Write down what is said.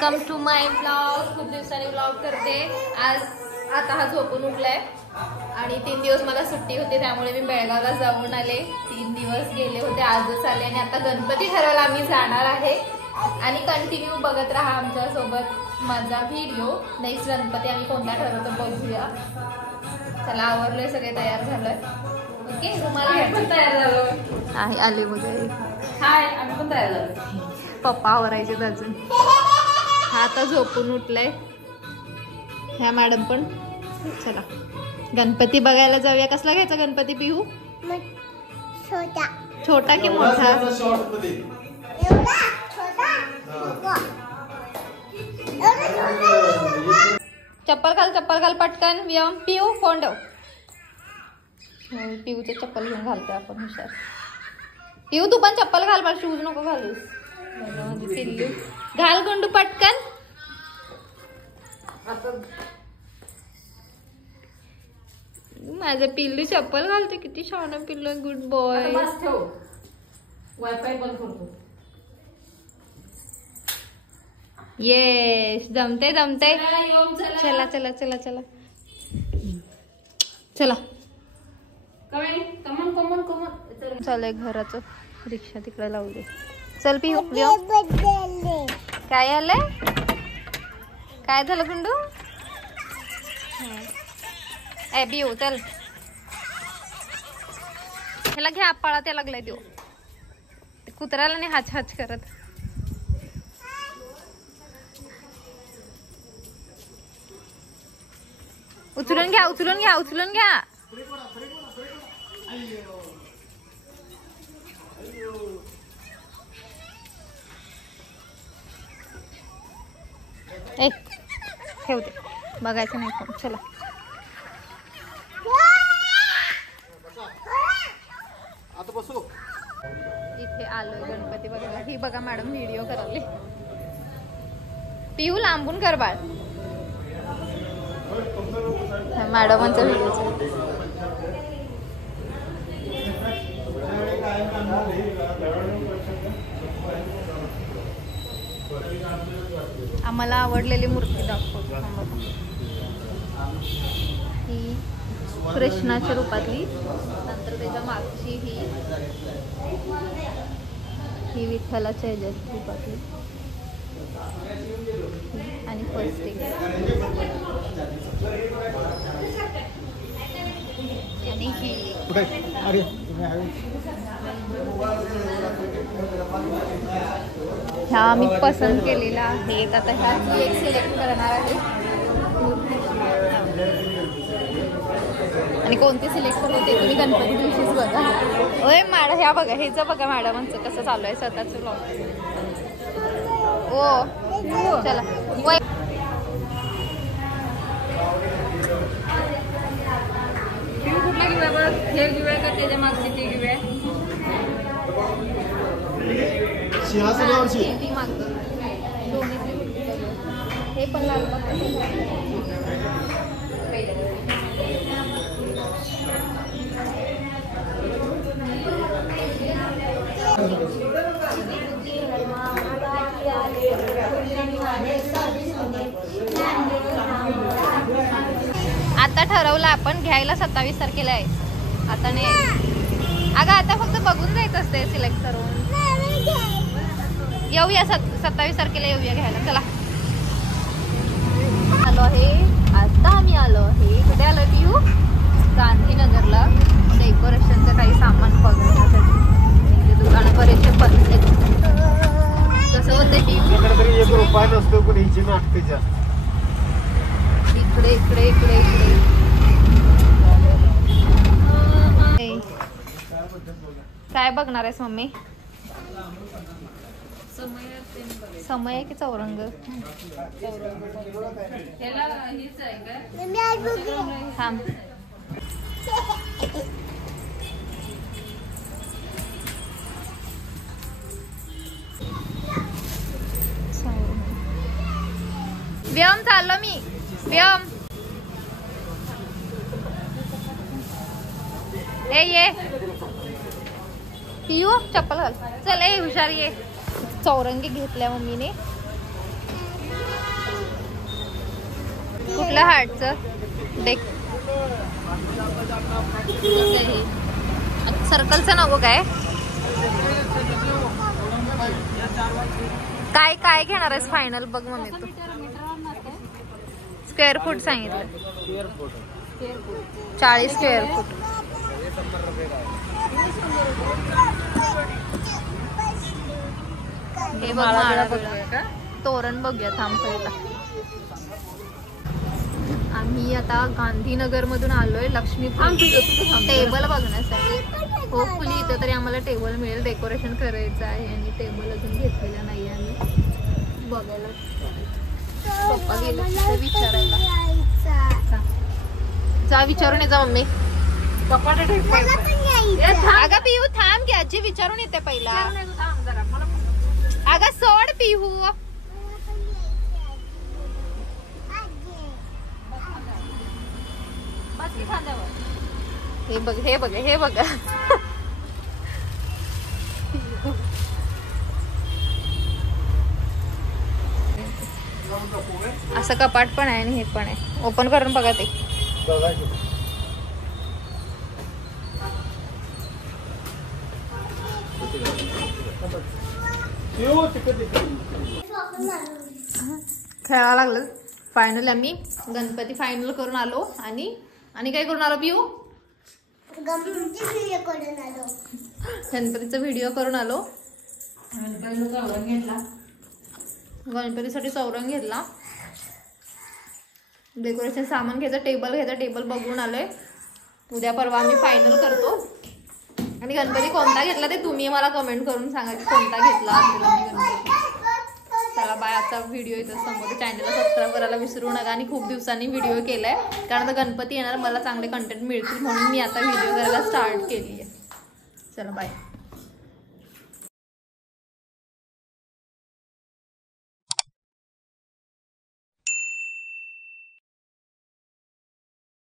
Welcome to my blog. खूप दिवसांनी blog करते. आज आता हा झोपून उठलाय आणि 3 दिवस मला सुट्टी होती, त्यामुळे मी बेळगावला जाऊन आले. 3 दिवस गेले होते, आजच आले आणि आता गणपती ठरवला आम्ही जाणार आहे. आणि कंटिन्यू बघत राहा आमच्या सोबत माझा व्हिडिओ. नेक्स्ट गणपती आम्ही कोणता ठरवतो बघूया. चला आवरलोय, सगळे तयार झालोय. ओके, तुम्हाला पण तयार झालो आहे. आले वगैरे. हाय, आम्ही पण तयार झालो. पप्पा आवरायचे अजून. हा आता झोपून उठलाय. ह्या मॅडम पण. चला गणपती बघायला जाऊया. कसला घ्यायचा गणपती पिहू? छोटा. छोटा की मोठा? चप्पल घाल, चप्पल घाल पटकन. व्यायाम पिऊ फोन ठेव. पिऊचं चप्पल घेऊन घालतोय आपण. हुशार पिऊ, तू पण चप्पल घाल, पण शूज नको घालूस. पिल्लू घाल गुंडू पटकन. माझं पिल्लू चप्पल घालते. किती छान पिल्लू. Good boy. वायफाय बंद करतो. येस, जमते जमते. चला चला चला चला चला. कमन कमन कमन. चालय घराचं. रिक्षा तिकडे लावली. चल पिहू. काय आलंय? काय झालं गुंडू? ए पिहू चल. ह्याला घ्या, पाळा त्या लागलाय देऊ. कुत्र्याला नाही हाच हाच करत. उचलून घ्या, उचलून घ्या, उचलून घ्या. ए ठेवते, बघायचं नाही फोन. चला आता बसू. इथे आलोय गणपती बघायला. ही बघा मॅडम व्हिडिओ करायला. पिऊ लांबून कर बाळ. मॅडमांचा व्हिडिओ. आम्हाला आवडलेली मूर्ती दाखवतो. ही कृष्णाच्या रूपातली, नंतर त्याच्या मागची ही विठ्ठलाच्या ह्याच्यात रूपातली, आणि फर्स्ट आणि ही. ह्या मी पसंत केलेला आहे. आता ह्या एक सिलेक्ट करणार आहे आणि कोणती सिलेक्ट करते तुम्ही गणपती दिवशीच बघा. ओय मॅडम, ह्या बघा, हेच बघा मॅडमांचं कसं चालू आहे स्वतःच ब्लॉग. ओ चला. कुठला घेऊया बघ? हे घेऊया का त्याच्या मागची ती घेऊया? ती मागतो. हे पण लाल आता ठरवलं आपण घ्यायला 27 तारखेला आहे. आता नाही अगं, आता फक्त बघून जायचं असते सिलेक्ट करून. येऊया 27 तारखेला येऊया घ्यायला. चला आलो आहे. आता आम्ही आलो आहे. कुठे आलो पिऊ? गांधीनगरला. डेकोरेशनचं काही सामान बघण्यासाठी दुकानं बरेचसे बनले. कसं होतं टीव्ही नसतो पण हिची नाटकं जास्त. इकडे इकडे इकडे इकडे. काय बघणार आहेस मम्मी? समय आहे की चौरंग? थांब. व्यायाम चाललो मी. व्यायाम ये पिऊ चप्पल घाल. चल ए हुशार ये. चौरंगी घेतल्या मम्मीने. कुठल्या हार्टचं देख सर्कलचं नको काय काय काय घेणार आहेस फायनल बघ मम्मी तू स्क्वेअर फूट सांगितलं 40 स्क्वेअर फूट हे बघ माळा बघूया तोरण बघूया थांब पहिला आम्ही आता गांधीनगर मधून आलोय लक्ष्मीपूर टेबल बघण्यासाठी होपफुली इथं तरी आम्हाला टेबल मिळेल डेकोरेशन करायचं आहे आणि टेबल अजून घेतलेला नाही आम्ही बघायला पप्पा गेले तिथे विचारायला जा विचारून येजा मम्मी अगं पिहू थांब की आजी विचारून येते पहिला अगं सोड पिहू हे बघ हे बघ हे बघ असं कपाट पण आहे आणि हे पण आहे ओपन करून बघा ते खेळायला लागलं फायनल आम्ही गणपती फायनल करून आलो आणि काय करून आलो पिऊ गणपतीचा व्हिडिओ करून आलो गणपतीसाठी चौरंग घेतला डेकोरेशन सामान घ्यायचं टेबल बघून आलोय उद्या परवा आम्ही फायनल करतो आणि गणपती कोणता घेतला ते तुम्ही मला कमेंट करून सांगा की कोणता घेतला असेल आम्ही गणपती चला बाय आजचा व्हिडिओ इथं संपवतो चॅनलला सबस्क्राईब करायला विसरू नका आणि खूप दिवसांनी व्हिडिओ केलाय कारण आता गणपती येणार मला चांगले कंटेंट मिळतील म्हणून मी आता व्हिडिओ करायला स्टार्ट केली आहे चला बाय